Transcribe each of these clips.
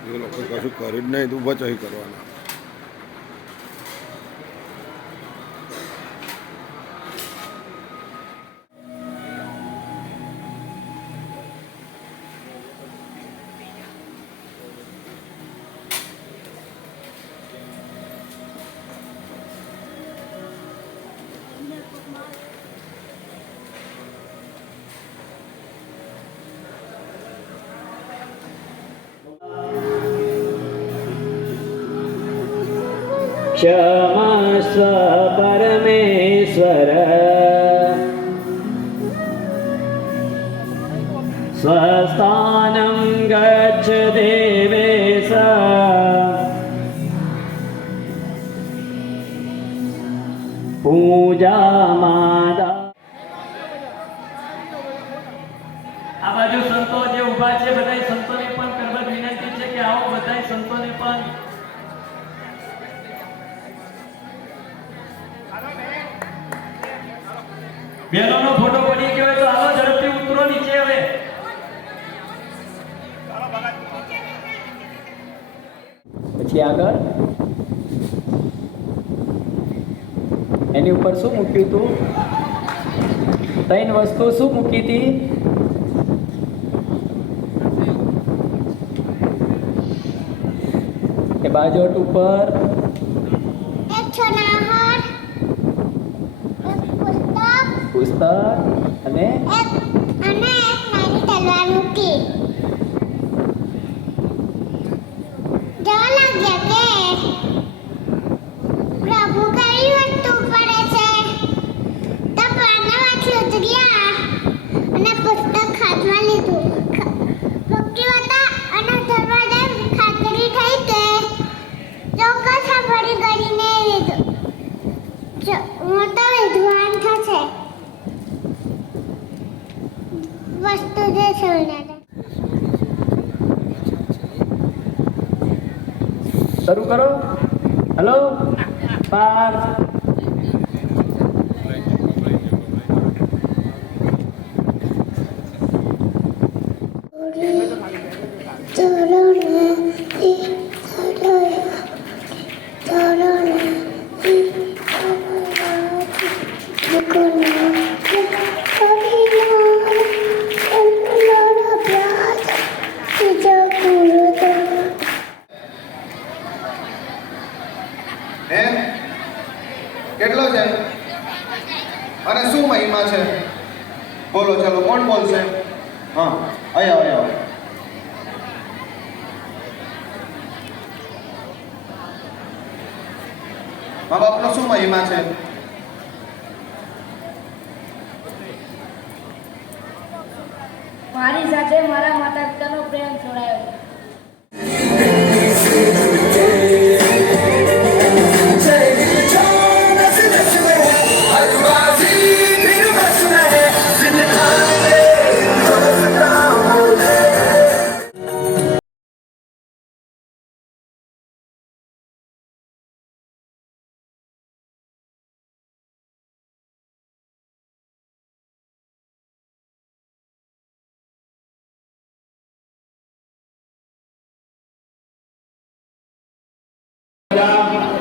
એ લોકો કશું કરી જ નહીં તો બચાવી કરવાના. क्षमस्व परमेश्वर स्वस्थानं गच्छ देवेश पूजा मादा. આ બાજુ સંતો જે ઊભા છે બધાય સંતોને પણ કરવત વિનંતી છે કે આવો બધાય સંતોને પણ બેનોનો ફોટો પડી ગયો તો આવો ઝડપથી ઉતરો નીચે. હવે પછી આગળ એની ઉપર શું મૂક્યું હતું? ત્રણ વસ્તુ શું મૂકી હતી? એ બાજોટ ઉપર એક છોનાહાર, એક પુસ્તક અને એક નાની તલવાર મૂકી. જોવા લાગ્યા કે પ્રભુ કઈ વસ્તુ પડે છે. તો પારણામાંથી ઉતર્યા અને પુસ્તક હાથમાં લીધું. ભક્તિ હતા અને દરવાજે ખાતરી થઈ કે ચોક્કસ આ ફરી કરીને લીધું. મોટો વિદ્વાન થશે. વસ્તુ જે છે શરૂ કરો. હેલો પાર કેટલો છે અને શું મહિમા છે? બોલો, ચલો કોણ બોલશે? હા, અહીંયા મા બાપનો શું મહિમા છે? મારી સાથે મારા માતા પિતાનો પ્રેમ જોડાયો છે.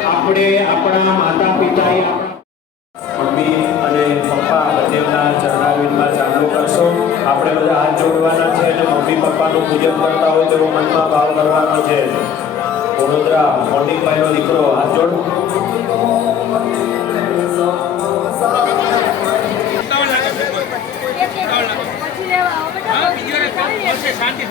આપણે આપણા માતા પિતાએ મમ્મી અને પપ્પા બંનેના ચરણારવિંદમાં ચાલુ કરશો. આપણે બધા હાથ જોડવાના છે અને મમ્મી પપ્પાનું પૂજન કરતા હોય તેવો મનમાં ભાવ કરવાનો છે. વડોદરા મોટીભાઈનો દીકરો હાથ જોડ. શાંતિ